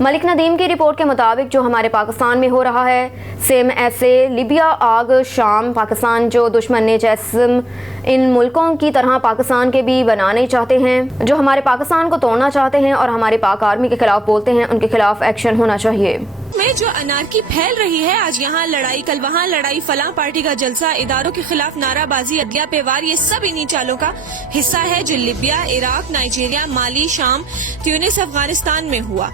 मलिक नदीम की रिपोर्ट के मुताबिक जो हमारे पाकिस्तान में हो रहा है सेम ऐसे लीबिया, आग, शाम, पाकिस्तान जो दुश्मन ने जैसम इन मुल्कों की तरह पाकिस्तान के भी बनाने चाहते हैं, जो हमारे पाकिस्तान को तोड़ना चाहते हैं और हमारे पाक आर्मी के खिलाफ बोलते हैं, उनके खिलाफ एक्शन होना चाहिए। में जो अनारकी फैल रही है, आज यहाँ लड़ाई, कल वहाँ लड़ाई, फलां पार्टी का जलसा, इदारों के खिलाफ नाराबाजी, अदलिया पे वार, ये सब इन्हीं चालों का हिस्सा है जो लिबिया, इराक, नाइजीरिया, माली, शाम, ट्यूनिस, अफगानिस्तान में हुआ।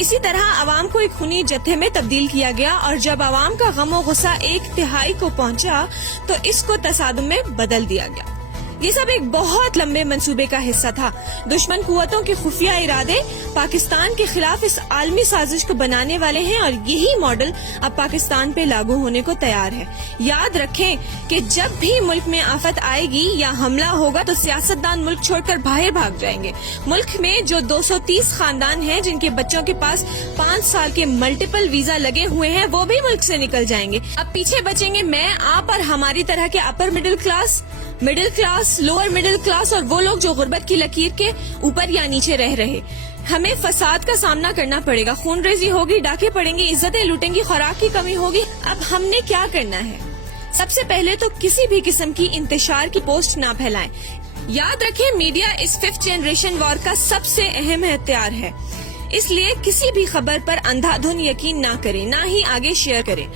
इसी तरह अवाम को एक खूनी जत्थे में तब्दील किया गया और जब अवाम का गम और गुस्सा 1/3 को पहुंचा तो इसको तसादुम में बदल दिया गया। ये सब एक बहुत लंबे मंसूबे का हिस्सा था। दुश्मन कुव्वतों के खुफिया इरादे पाकिस्तान के खिलाफ इस आलमी साजिश को बनाने वाले हैं और यही मॉडल अब पाकिस्तान पे लागू होने को तैयार है। याद रखें कि जब भी मुल्क में आफत आएगी या हमला होगा तो सियासतदान मुल्क छोड़कर बाहर भाग जाएंगे। मुल्क में जो 230 खानदान हैं जिनके बच्चों के पास 5 साल के मल्टीपल वीजा लगे हुए हैं, वो भी मुल्क से निकल जाएंगे। अब पीछे बचेंगे मैं, आप और हमारी तरह के upper middle class, lower middle class और वो लोग जो गुर्बत की लकीर के ऊपर या नीचे रह रहे। हमें फसाद का सामना करना पड़ेगा, खूनरेजी होगी, डाके पड़ेंगे, इज्जतें लूटेंगी, खुराक की कमी होगी। अब हमने क्या करना है? सबसे पहले तो किसी भी किस्म की इंतशार की पोस्ट ना फैलाएं। याद रखें, मीडिया इस 5th जनरेशन वॉर का सबसे अहम हथियार है, इसलिए किसी भी खबर पर अंधाधुन यकीन ना करें, ना ही आगे शेयर करें।